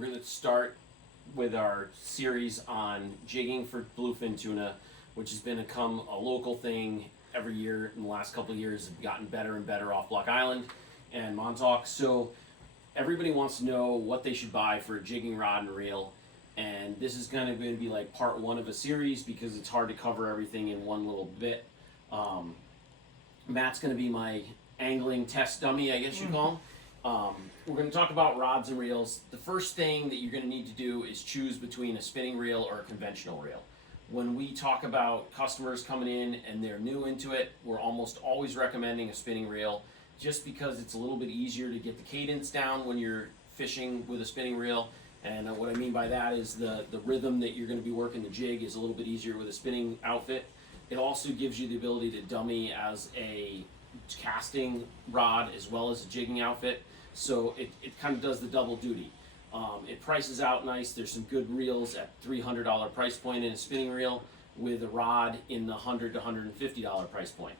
We're going to start with our series on jigging for bluefin tuna, which has become a local thing every year in the last couple of years. Have gotten better and better off Block Island and Montauk. So everybody wants to know what they should buy for a jigging rod and reel. And this is going to be like part one of a series because it's hard to cover everything in one little bit. Matt's going to be my angling test dummy, I guess you call him. We're going to talk about rods and reels. The first thing that you're going to need to do is choose between a spinning reel or a conventional reel. When we talk about customers coming in and they're new into it, we're almost always recommending a spinning reel just because it's a little bit easier to get the cadence down when you're fishing with a spinning reel. And what I mean by that is the rhythm that you're going to be working the jig is a little bit easier with a spinning outfit. It also gives you the ability to dummy as a casting rod as well as a jigging outfit. So it kind of does the double duty. It prices out nice. There's some good reels at $300 price point in a spinning reel with a rod in the $100 to $150 price point.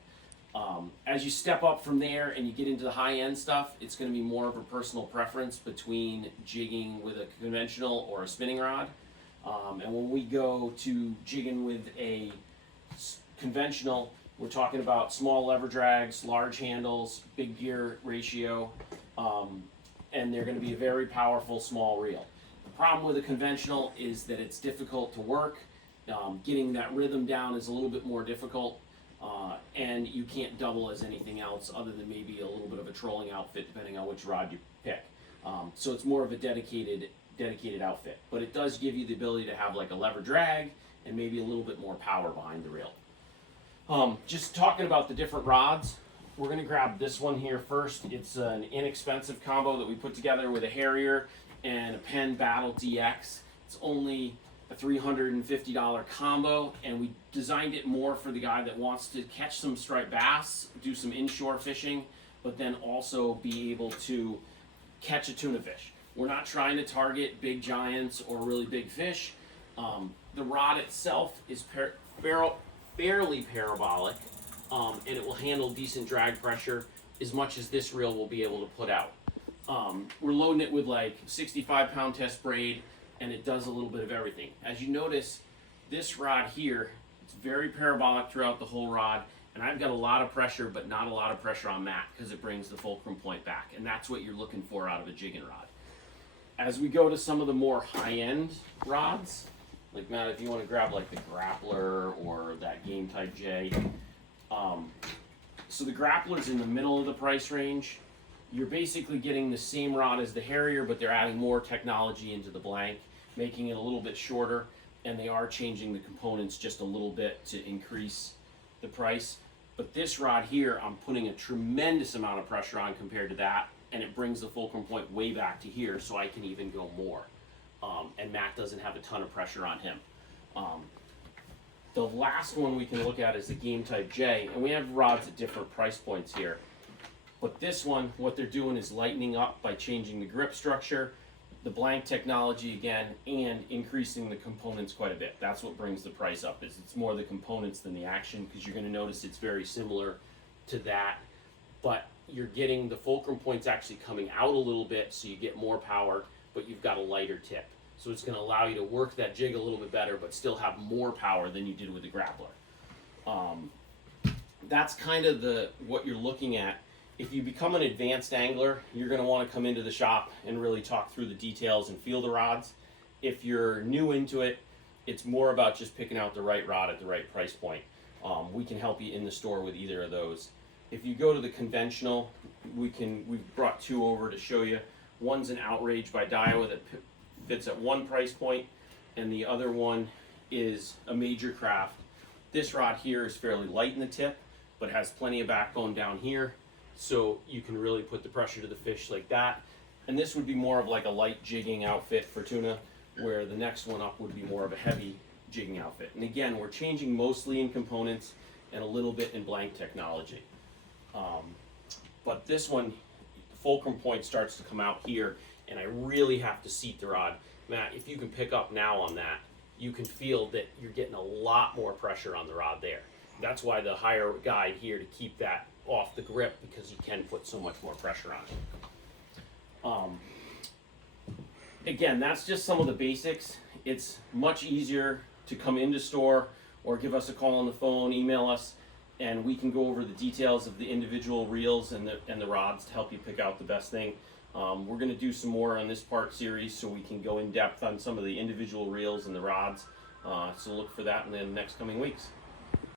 As you step up from there and you get into the high-end stuff, it's going to be more of a personal preference between jigging with a conventional or a spinning rod. And when we go to jigging with a conventional, we're talking about small lever drags, large handles, big gear ratio, and they're going to be a very powerful small reel. The problem with a conventional is that it's difficult to work. Getting that rhythm down is a little bit more difficult. And you can't double as anything else other than maybe a little bit of a trolling outfit depending on which rod you pick. So it's more of a dedicated outfit. But it does give you the ability to have like a lever drag and maybe a little bit more power behind the reel. Just talking about the different rods, we're going to grab this one here first. It's an inexpensive combo that we put together with a Harrier and a Penn Battle DX. It's only a $350 combo, and we designed it more for the guy that wants to catch some striped bass, do some inshore fishing, but then also be able to catch a tuna fish. We're not trying to target big giants or really big fish. The rod itself is fairly parabolic, and it will handle decent drag pressure as much as this reel will be able to put out. We're loading it with like 65-pound test braid, and it does a little bit of everything. As you notice, this rod here, it's very parabolic throughout the whole rod, and I've got a lot of pressure, but not a lot of pressure on Matt because it brings the fulcrum point back, and that's what you're looking for out of a jigging rod. As we go to some of the more high-end rods, like Matt, if you want to grab like the Grappler or that Game Type J. So the Grappler's in the middle of the price range. You're basically getting the same rod as the Harrier, but they're adding more technology into the blank, making it a little bit shorter, and they are changing the components just a little bit to increase the price. But this rod here, I'm putting a tremendous amount of pressure on compared to that, and it brings the fulcrum point way back to here, so I can even go more. And Matt doesn't have a ton of pressure on him. The last one we can look at is the Game Type J, and we have rods at different price points here. But this one, what they're doing is lightening up by changing the grip structure, the blank technology again, and increasing the components quite a bit. That's what brings the price up, is it's more the components than the action, because you're going to notice it's very similar to that. But you're getting the fulcrum points actually coming out a little bit, so you get more power, but you've got a lighter tip. So it's going to allow you to work that jig a little bit better, but still have more power than you did with the Grappler. That's kind of what you're looking at. If you become an advanced angler, you're going to want to come into the shop and really talk through the details and feel the rods. If you're new into it, it's more about just picking out the right rod at the right price point. We can help you in the store with either of those. If you go to the conventional, we've brought two over to show you. One's an Outrage by Daiwa that fits at one price point, and the other one is a Major Craft. This rod here is fairly light in the tip, but has plenty of backbone down here, so you can really put the pressure to the fish like that. And this would be more of like a light jigging outfit for tuna, where the next one up would be more of a heavy jigging outfit. And again, we're changing mostly in components and a little bit in blank technology. But this one, fulcrum point starts to come out here, and I really have to seat the rod. Matt, if you can pick up now on that, you can feel that you're getting a lot more pressure on the rod there. That's why the higher guide here to keep that off the grip, because you can put so much more pressure on it. again, that's just some of the basics. It's much easier to come into store or give us a call on the phone, email us, and we can go over the details of the individual reels and the rods to help you pick out the best thing. We're going to do some more on this part series so we can go in depth on some of the individual reels and the rods. So look for that in the next coming weeks.